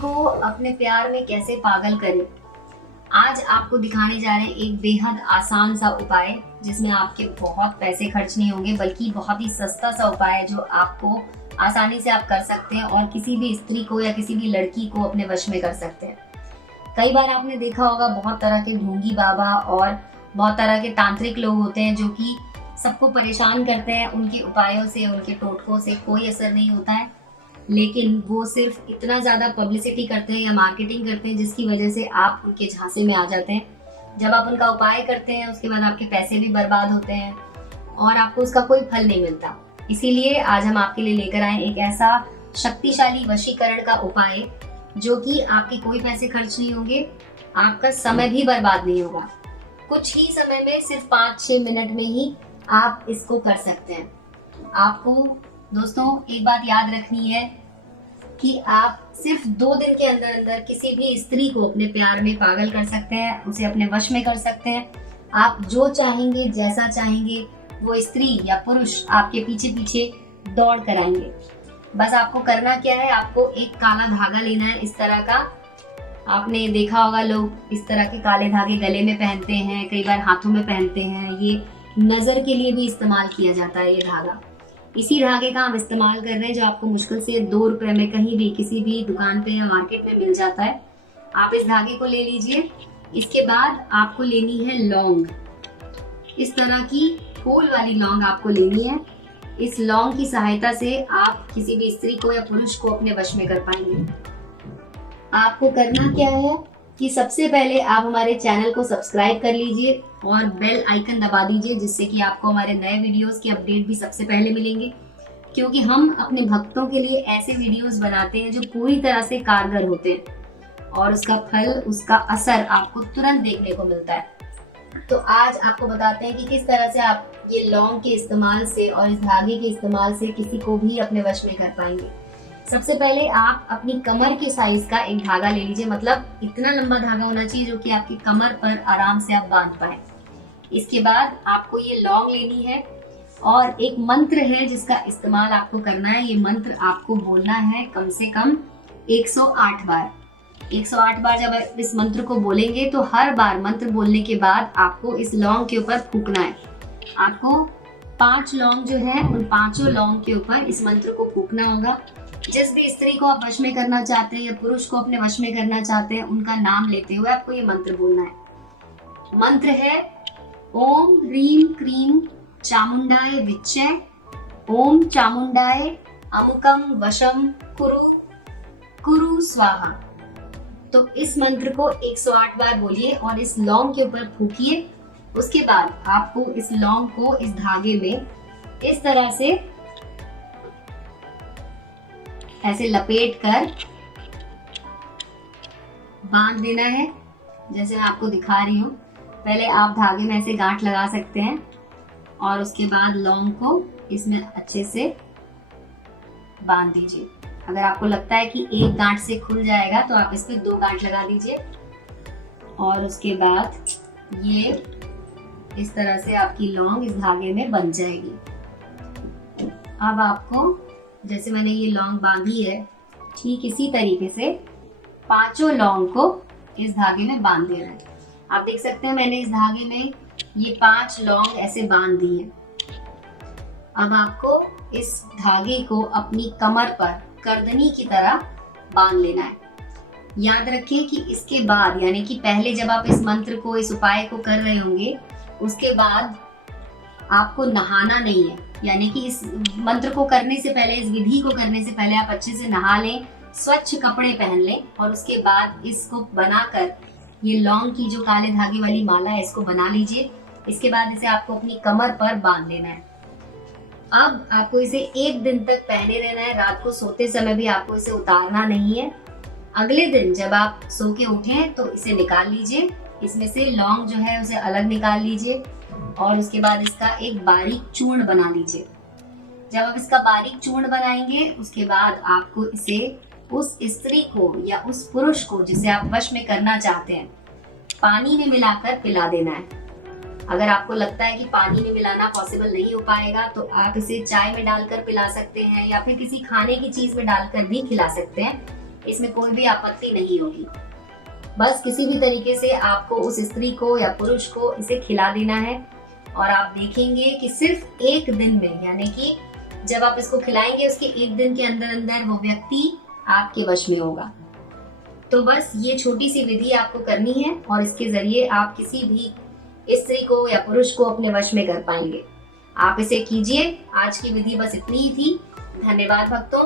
को अपने प्यार में कैसे पागल करें, आज आपको दिखाने जा रहे हैं एक बेहद आसान सा उपाय जिसमें आपके बहुत पैसे खर्च नहीं होंगे, बल्कि बहुत ही सस्ता सा उपाय है जो आपको आसानी से आप कर सकते हैं और किसी भी स्त्री को या किसी भी लड़की को अपने वश में कर सकते हैं। कई बार आपने देखा होगा बहुत तरह के ढोंगी बाबा और बहुत तरह के तांत्रिक लोग होते हैं जो कि सबको परेशान करते हैं। उनके उपायों से, उनके टोटकों से कोई असर नहीं होता है, लेकिन वो सिर्फ इतना ज़्यादा पब्लिसिटी करते हैं या मार्केटिंग करते हैं जिसकी वजह से आप उनके झांसे में आ जाते हैं। जब आप उनका उपाय करते हैं उसके बाद आपके पैसे भी बर्बाद होते हैं और आपको उसका कोई फल नहीं मिलता। इसीलिए आज हम आपके लिए लेकर आए एक ऐसा शक्तिशाली वशीकरण का उपाय जो कि आपके कोई पैसे खर्च नहीं होंगे, आपका समय भी बर्बाद नहीं होगा। कुछ ही समय में, सिर्फ 5-6 मिनट में ही आप इसको कर सकते हैं। आपको दोस्तों एक बात याद रखनी है कि आप सिर्फ 2 दिन के अंदर अंदर किसी भी स्त्री को अपने प्यार में पागल कर सकते हैं, उसे अपने वश में कर सकते हैं। आप जो चाहेंगे, जैसा चाहेंगे, वो स्त्री या पुरुष आपके पीछे पीछे दौड़ कर आएंगे। बस आपको करना क्या है, आपको एक काला धागा लेना है इस तरह का। आपने देखा होगा लोग इस तरह के काले धागे गले में पहनते हैं, कई बार हाथों में पहनते हैं। ये नजर के लिए भी इस्तेमाल किया जाता है ये धागा। इसी धागे का हम इस्तेमाल कर रहे हैं जो आपको मुश्किल से 2 रुपए में कहीं भी किसी भी दुकान पे या मार्केट में मिल जाता है। आप इस धागे को ले लीजिए। इसके बाद आपको लेनी है लौंग। इस तरह की फूल वाली लौंग आपको लेनी है। इस लौंग की सहायता से आप किसी भी स्त्री को या पुरुष को अपने वश में कर पाएंगे। आपको करना क्या है कि सबसे पहले आप हमारे चैनल को सब्सक्राइब कर लीजिए और बेल आइकन दबा दीजिए, जिससे कि आपको हमारे नए वीडियोस की अपडेट भी सबसे पहले मिलेंगे। क्योंकि हम अपने भक्तों के लिए ऐसे वीडियोस बनाते हैं जो पूरी तरह से कारगर होते हैं और उसका फल, उसका असर आपको तुरंत देखने को मिलता है। तो आज आपको बताते हैं कि किस तरह से आप ये लौंग के इस्तेमाल से और इस धागे के इस्तेमाल से किसी को भी अपने वश में कर पाएंगे। सबसे पहले आप अपनी कमर के साइज का एक धागा ले लीजिए, मतलब इतना लंबा धागा होना चाहिए जो कि आपकी कमर पर आराम से आप बांध पाए। इसके बाद आपको ये लौंग लेनी है और एक मंत्र है जिसका इस्तेमाल आपको करना है। ये मंत्र आपको बोलना है कम से कम 108 बार। 108 बार जब आप इस मंत्र को बोलेंगे तो हर बार मंत्र बोलने के बाद आपको इस लौंग के ऊपर फूकना है। आपको 5 लौंग जो है उन 5 लौंग के ऊपर इस मंत्र को फूकना होगा। जिस भी स्त्री को आप वश में करना चाहते हैं या पुरुष को अपने वश में करना चाहते हैं, उनका नाम लेते हुए आपको ये मंत्र बोलना है। मंत्र है ओम ह्रीं क्रीं चामुंडाय विच्चे, ओम चामुंडाय अमुकम वशम कुरु कुरु स्वाहा। तो इस मंत्र को 108 बार बोलिए और इस लौंग के ऊपर फूकिए। उसके बाद आपको इस लौंग को इस धागे में इस तरह से ऐसे लपेट कर बांध देना है, जैसे मैं आपको दिखा रही हूँ। पहले आप धागे में ऐसे गांठ लगा सकते हैं और उसके बाद लौंग को इसमें अच्छे से बांध दीजिए। अगर आपको लगता है कि एक गांठ से खुल जाएगा तो आप इस पे 2 गांठ लगा दीजिए और उसके बाद ये इस तरह से आपकी लौंग इस धागे में बंध जाएगी। अब आपको, जैसे मैंने ये लौंग बांधी है, ठीक इसी तरीके से 5 लौंग को इस धागे में बांध देना है। आप देख सकते हैं मैंने इस धागे में ये 5 लौंग ऐसे बांध दी है। अब आपको इस धागे को अपनी कमर पर करदनी की तरह बांध लेना है। याद रखिए कि इसके बाद, यानी कि पहले जब आप इस मंत्र को, इस उपाय को कर रहे होंगे, उसके बाद आपको नहाना नहीं है। यानी कि इस मंत्र को करने से पहले, इस विधि को करने से पहले आप अच्छे से नहा लें, स्वच्छ कपड़े पहन लें और उसके बाद इसको बनाकर ये लौंग की जो काले धागे वाली माला है इसको बना लीजिए। इसके बाद इसे आपको अपनी कमर पर बांध लेना है। अब आपको इसे 1 दिन तक पहने रहना है। रात को सोते समय भी आपको इसे उतारना नहीं है। अगले दिन जब आप सो के उठें तो इसे निकाल लीजिए। इसमें से लौंग जो है उसे अलग निकाल लीजिए और उसके बाद इसका एक बारीक चूर्ण बना लीजिए। जब आप इसका बारीक चूर्ण बनाएंगे उसके बाद आपको इसे उस स्त्री को या उस पुरुष को जिसे आप वश में करना चाहते हैं पानी में मिलाकर पिला देना है। अगर आपको लगता है कि पानी में मिलाना पॉसिबल नहीं हो पाएगा तो आप इसे चाय में डालकर पिला सकते हैं या फिर किसी खाने की चीज में डालकर भी खिला सकते हैं। इसमें कोई भी आपत्ति नहीं होगी। बस किसी भी तरीके से आपको उस स्त्री को या पुरुष को इसे खिला देना है और आप देखेंगे कि सिर्फ एक दिन में, यानी कि जब आप इसको खिलाएंगे उसके एक दिन के अंदर अंदर वो व्यक्ति आपके वश में होगा। तो बस ये छोटी सी विधि आपको करनी है और इसके जरिए आप किसी भी स्त्री को या पुरुष को अपने वश में कर पाएंगे। आप इसे कीजिए। आज की विधि बस इतनी ही थी। धन्यवाद भक्तों।